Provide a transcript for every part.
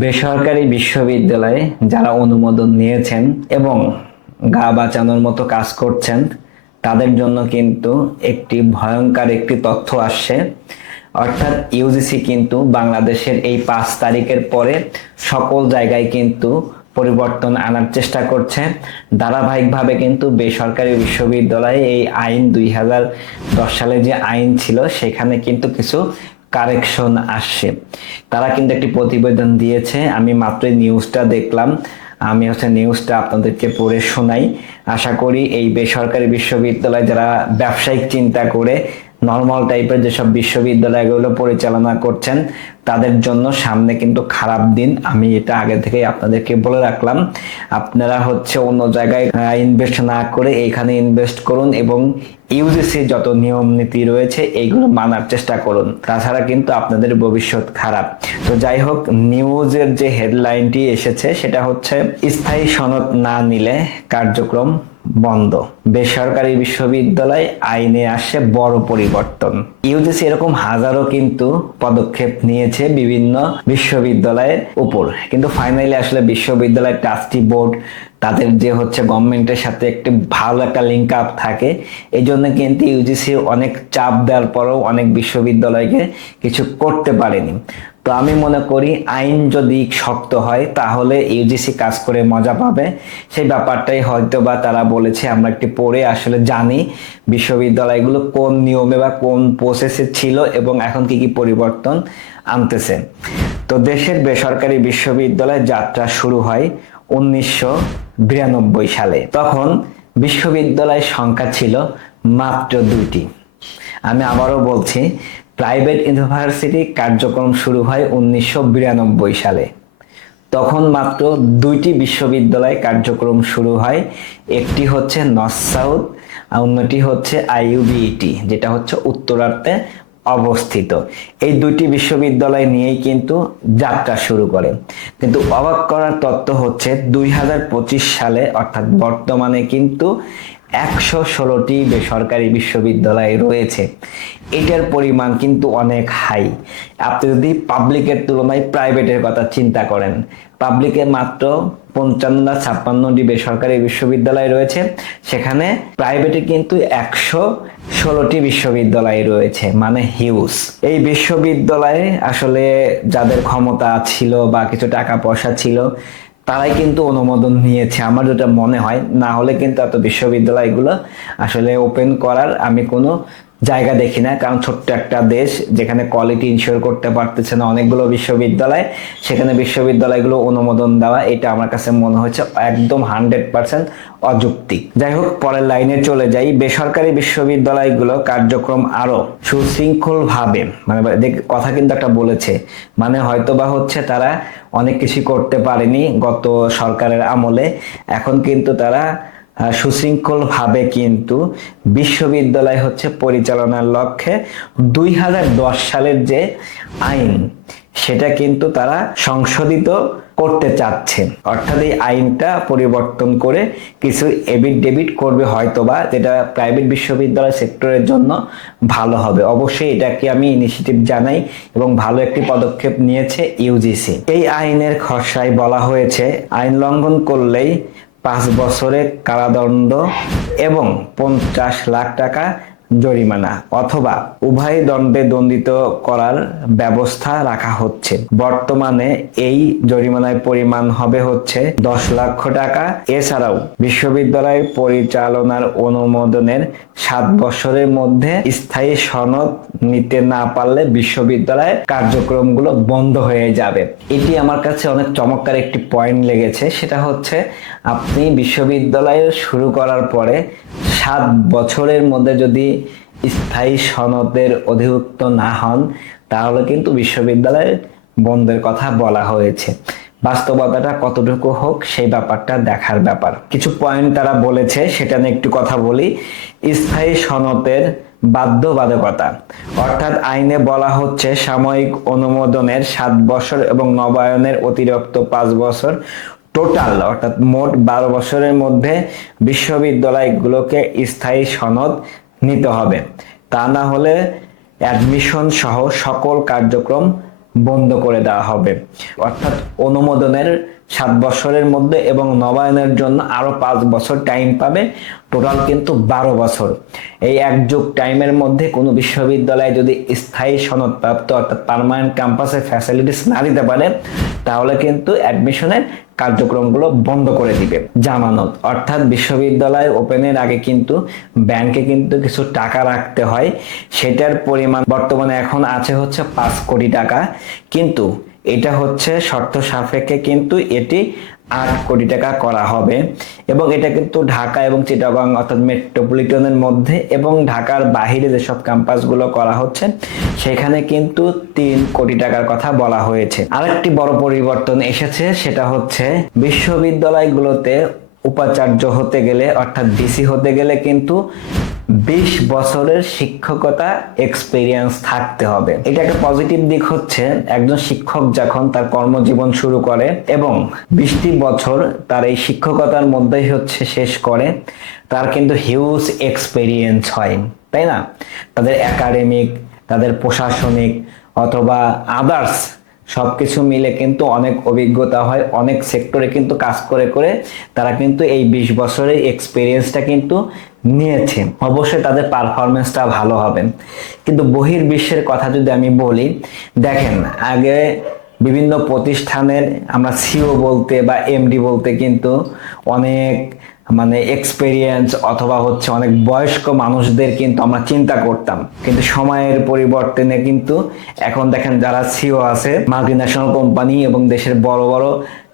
বেসরকারি বিশ্ববিদ্যালয়ে যারা অনুমোদন নিয়েছেন এবং গা বাঁচানোর মতো কাজ করছেন, তাদের জন্য কিন্তু একটি ভয়ঙ্কর একটি তথ্য আসছে। অর্থাৎ ইউজিসি কিন্তু বাংলাদেশের এই পাঁচ তারিখের পরে সকল জায়গায় কিন্তু পরিবর্তন আনার চেষ্টা করছে। ধারাবাহিকভাবে কিন্তু বেসরকারি বিশ্ববিদ্যালয়ে এই আইন দুই হাজার দশ সালে যে আইন ছিল, সেখানে কিন্তু কিছু কারেকশন আসছে তারা কিন্তু একটি প্রতিবেদন দিয়েছে। আমি মাত্র নিউজটা দেখলাম। আমি হচ্ছে নিউজটা আপনাদেরকে পড়ে শোনাই। আশা করি এই বেসরকারি বিশ্ববিদ্যালয় যারা ব্যবসায়িক চিন্তা করে নর্মাল টাইপের যেসব বিশ্ববিদ্যালয়গুলো পরিচালনা করছেন, তাদের জন্য সামনে কিন্তু খারাপ দিন। আমি এটা আগে থেকেই আপনাদেরকে বলে রাখলাম। আপনারা হচ্ছে অন্য জায়গায় ইনভেস্ট না করে এখানে ইনভেস্ট করুন এবং ইউজিসি যত নিয়ম নীতি রয়েছে, এইগুলো মানার চেষ্টা করুন। তাছাড়া কিন্তু আপনাদের ভবিষ্যৎ খারাপ। তো যাই হোক নিউজের যে হেডলাইনটি এসেছে, সেটা হচ্ছে স্থায়ী সনদ না নিলে কার্যক্রম বন্ধ। বেসরকারি বিশ্ববিদ্যালয় আইনে আসছে বড় পরিবর্তন। ইউজিসি এরকম হাজারো কিন্তু পদক্ষেপ নিয়েছে বিভিন্ন বিশ্ববিদ্যালয়ের উপর। কিন্তু ফাইনালি আসলে বিশ্ববিদ্যালয় ট্রাস্টি বোর্ড তাদের যে হচ্ছে গভর্নমেন্টের সাথে একটি ভালো একটা লিঙ্ক আপ থাকে এই জন্য কিন্তু ইউজিসি অনেক চাপ দেওয়ার পরেও অনেক বিশ্ববিদ্যালয়কে কিছু করতে পারেনি। তো আমি মনে করি আইন যদি শক্ত হয়, তাহলে ইউজিসি কাজ করে মজা পাবে। সেই ব্যাপারটাই হয়তো বা তারা বলেছে, আমরা একটি পড়ে আসলে জানি বিশ্ববিদ্যালয়গুলো কোন নিয়মে বা কোন প্রসেসে ছিল এবং এখন কি কি পরিবর্তন আনতেছে। তো দেশের বেসরকারি বিশ্ববিদ্যালয় যাত্রা শুরু হয় উনিশশো বিরানব্বই সালে। তখন বিশ্ববিদ্যালয়ের সংখ্যা ছিল মাত্র দুইটি। আমি আবারও বলছি প্রাইভেট ইউনিভার্সিটি কার্যক্রম শুরু হয় উনিশশো বিরানব্বই সালে। তখন মাত্র দুইটি বিশ্ববিদ্যালয় কার্যক্রম শুরু হয়, একটি হচ্ছে নর্থ সাউথ আর অন্যটি হচ্ছে আইইউবিইটি, যেটা হচ্ছে উত্তরার্থে অবস্থিত। এই দুইটি বিশ্ববিদ্যালয় নিয়েই কিন্তু যাত্রা শুরু করে। কিন্তু অবাক করার তত্ত্ব হচ্ছে দুই হাজার পঁচিশ সালে, অর্থাৎ বর্তমানে কিন্তু একশো ষোলোটি বেসরকারি বিশ্ববিদ্যালয় রয়েছে। এটার পরিমাণ কিন্তু অনেক হাই। আপনি যদি পাবলিকের তুলনায় প্রাইভেটের কথা চিন্তা করেন, পাবলিকে মাত্র পঞ্চান্ন না ছাপ্পান্নটি বেসরকারি বিশ্ববিদ্যালয় রয়েছে। সেখানে প্রাইভেটে কিন্তু একশো ষোলোটি বিশ্ববিদ্যালয় রয়েছে মানে হিউজ। এই বিশ্ববিদ্যালয়ে আসলে যাদের ক্ষমতা ছিল বা কিছু টাকা পয়সা ছিল তারাই কিন্তু অনুমোদন নিয়েছে, আমার যেটা মনে হয়। না হলে কিন্তু এত বিশ্ববিদ্যালয়গুলো আসলে ওপেন করার আমি কোনো জায়গা দেখি না, কারণ ছোট্ট একটা দেশ যেখানে কোয়ালিটি ইনশিওর করতে পারতেছে না অনেকগুলো বিশ্ববিদ্যালয়, সেখানে বিশ্ববিদ্যালয়গুলো অনুমোদন দেওয়া, এটা আমার কাছে মনে হচ্ছে একদম হান্ড্রেড পার্সেন্ট অযৌক্তিক। যাই হোক, পরের লাইনে চলে যাই। বেসরকারি বিশ্ববিদ্যালয়গুলো কার্যক্রম আরও সুশৃঙ্খল ভাবে মানে কথা কিন্তু একটা বলেছে মানে হয়তো বা হচ্ছে তারা অনেক কিছু করতে পারেনি গত সরকারের আমলে, এখন কিন্তু তারা সুশৃঙ্খলভাবে কিন্তু বিশ্ববিদ্যালয় হচ্ছে পরিচালনার লক্ষ্যে দুই হাজার দশ সালের যে আইন, সেটা কিন্তু তারা সংশোধিত করতে চাচ্ছে। অর্থাৎ এই আইনটা পরিবর্তন করে কিছু এবিট ডেবিট করবে হয়তোবা, যেটা প্রাইভেট বিশ্ববিদ্যালয় সেক্টরের জন্য ভালো হবে। অবশ্যই এটাকে আমি ইনিশিয়েটিভ জানাই এবং ভালো একটি পদক্ষেপ নিয়েছে ইউজিসি এই আইনের খসড়ায় বলা হয়েছে, আইন লঙ্ঘন করলেই পাঁচ বছরের কারাদণ্ড এবং পঞ্চাশ লাখ টাকা জরিমানা অথবা উভয় দণ্ডে দণ্ডিত করার ব্যবস্থা রাখা হচ্ছে। বর্তমানে এই জরিমানার পরিমাণ হবে হচ্ছে দশ লক্ষ টাকা। এছাড়াও বিশ্ববিদ্যালয় পরিচালনার অনুমোদনের সাত বছরের মধ্যে স্থায়ী সনদ নিতে না পারলে বিশ্ববিদ্যালয়ের কার্যক্রমগুলো বন্ধ হয়ে যাবে। এটি আমার কাছে অনেক চমৎকার একটি পয়েন্ট লেগেছে। সেটা হচ্ছে আপনি বিশ্ববিদ্যালয় শুরু করার পরে সাত বছরের মধ্যে যদি স্থায়ী সনদের অধিভুক্ত না হন, তাহলে কিন্তু বিশ্ববিদ্যালয়ের বন্ধের কথা বলা হয়েছে। বাস্তবতাটা কতটুকু হোক, সেই ব্যাপারটা দেখার ব্যাপার। কিছু পয়েন্ট তারা বলেছে, সেটা নিয়ে একটু কথা বলি। স্থায়ী সনদের বাধ্যবাধকতা। অর্থাৎ আইনে বলা হচ্ছে সাময়িক অনুমোদনের সাত বছর এবং নবায়নের অতিরিক্ত পাঁচ বছর টোটাল অর্থাৎ মোট বারো বছরের মধ্যে বিশ্ববিদ্যালয়গুলোকে স্থায়ী সনদ নিতে হবে। তা না হলে অ্যাডমিশন সহ সকল কার্যক্রম বন্ধ করে দেওয়া হবে। অর্থাৎ অনুমোদনের সাত বছরের মধ্যে এবং নবায়নের জন্য আরও পাঁচ বছর টাইম পাবে। টোটাল কিন্তু বারো বছর। এই এক যুগ টাইমের মধ্যে কোনো বিশ্ববিদ্যালয় যদি স্থায়ী সনদপ্রাপ্ত অর্থাৎ পার্মানেন্ট ক্যাম্পাসে ফ্যাসিলিটিস না দিতে পারে তাহলে কিন্তু অ্যাডমিশনের কার্যক্রমগুলো বন্ধ করে দিবে। জামানত, অর্থাৎ বিশ্ববিদ্যালয় ওপেনের আগে কিন্তু ব্যাংকে কিন্তু কিছু টাকা রাখতে হয়। সেটার পরিমাণ বর্তমানে এখন আছে হচ্ছে পাঁচ কোটি টাকা। কিন্তু এটা হচ্ছে শর্ত সাপেক্ষে কিন্তু এটি আট কোটি টাকা করা হবে এবং এটা কিন্তু ঢাকা এবং চিটাগং অর্থাৎ মেট্রোপলিটনের মধ্যে এবং ঢাকার বাহিরে যেসব ক্যাম্পাসগুলো করা হচ্ছে, সেখানে কিন্তু তিন কোটি টাকার কথা বলা হয়েছে। আরেকটি বড় পরিবর্তন এসেছে, সেটা হচ্ছে বিশ্ববিদ্যালয়গুলোতে উপাচার্য হতে গেলে, অর্থাৎ ডিসি হতে গেলে কিন্তু বিশ বছরের শিক্ষকতা এক্সপিরিয়েন্স থাকতে হবে। এটা একটা পজিটিভ দিক হচ্ছে, একজন শিক্ষক যখন তার কর্মজীবন শুরু করে এবং বিশটি বছর তার এই শিক্ষকতার মধ্যেই হচ্ছে শেষ করে, তার কিন্তু হিউজ এক্সপিরিয়েন্স হয়, তাই না? তাদের একাডেমিক তাদের প্রশাসনিক অথবা আদার্স সবকিছু মিলে কিন্তু অনেক অভিজ্ঞতা হয়, অনেক সেক্টরে কিন্তু কাজ করে করে তারা কিন্তু এই বিশ বছরের এক্সপিরিয়েন্সটা কিন্তু নিয়েছে। অবশ্যই তাদের পারফরমেন্সটা ভালো হবে। কিন্তু বহির্বিশ্বের কথা যদি আমি বলি, দেখেন, আগে বিভিন্ন প্রতিষ্ঠানের আমরা সিও বলতে বা এমডি বলতে কিন্তু অনেক মানে এক্সপেরিয়েন্স অথবা হচ্ছে অনেক বয়স্ক মানুষদের কিন্তু আমরা চিন্তা করতাম। কিন্তু সময়ের পরিবর্তনে কিন্তু এখন দেখেন যারা সিও আছে মাল্টি ন্যাশনাল কোম্পানি এবং দেশের বড় বড়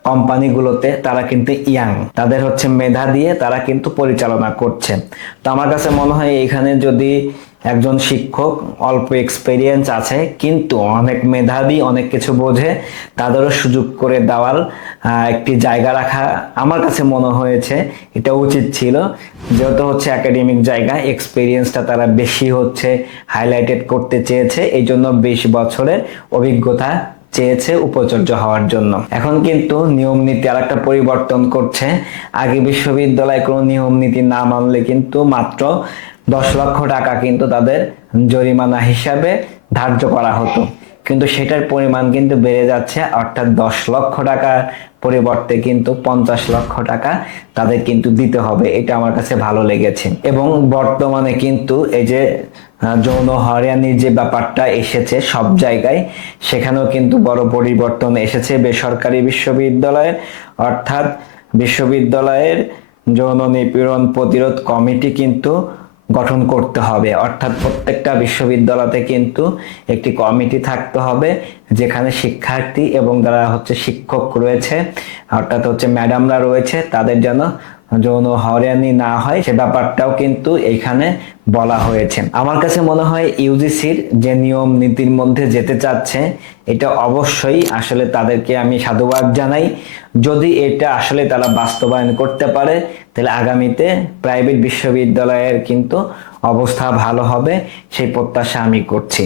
কোম্পানিগুলোতে তারা কিন্তু ইয়াং। তাদের হচ্ছে মেধা দিয়ে তারা কিন্তু পরিচালনা করছে। তো আমার কাছে মনে হয় এখানে যদি একজন শিক্ষক অল্প এক্সপেরিয়েন্স আছে, কিন্তু অনেক মেধাবী, অনেক কিছু বোঝে, তাদেরও সুযোগ করে দেওয়ার একটি জায়গা রাখা আমার কাছে মনে হয়েছে। এটা উচিত ছিল। যেহেতু হচ্ছে একাডেমিক জায়গা এক্সপেরিয়েন্সটা তারা বেশি হচ্ছে হাইলাইটেড করতে চেয়েছে। এই জন্য বিশ বছরের অভিজ্ঞতা চেয়েছে উপাচার্য হওয়ার জন্য। এখন কিন্তু নিয়ম নীতি আর একটা পরিবর্তন করছে। আগে বিশ্ববিদ্যালয় কোনো নিয়ম নীতি না মানলে কিন্তু মাত্র দশ লক্ষ টাকা কিন্তু তাদের জরিমানা হিসাবে ধার্য করা হতো। কিন্তু সেটার পরিমাণ কিন্তু বেড়ে যাচ্ছে, অর্থাৎ দশ লক্ষ টাকার পরিবর্তে কিন্তু পঞ্চাশ লক্ষ টাকা তাদের কিন্তু দিতে হবে, এটা আমার কাছে ভালো লেগেছে। এবং বর্তমানে কিন্তু এই যে যৌন হরিয়ানির যে ব্যাপারটা এসেছে সব জায়গায়, সেখানেও কিন্তু বড় পরিবর্তন এসেছে বেসরকারি বিশ্ববিদ্যালয়ে। অর্থাৎ বিশ্ববিদ্যালয়ের যৌন নিপীড়ন প্রতিরোধ কমিটি কিন্তু গঠন করতে হবে। অর্থাৎ প্রত্যেকটা বিশ্ববিদ্যালয়তে কিন্তু একটি কমিটি থাকতে হবে, যেখানে শিক্ষার্থী এবং যারা হচ্ছে শিক্ষক রয়েছে, অর্থাৎ হচ্ছে ম্যাডামরা রয়েছে, তাদের যেন যৌন হয়রানি না হয়, সে ব্যাপারটাও কিন্তু এখানে বলা হয়েছে। আমার কাছে মনে হয় ইউজিসির যে নিয়ম নীতির মধ্যে যেতে চাচ্ছে, এটা অবশ্যই আসলে তাদেরকে আমি সাধুবাদ জানাই। যদি এটা আসলে তারা বাস্তবায়ন করতে পারে, তাহলে আগামীতে প্রাইভেট বিশ্ববিদ্যালয়ের কিন্তু অবস্থা ভালো হবে, সেই প্রত্যাশা আমি করছি।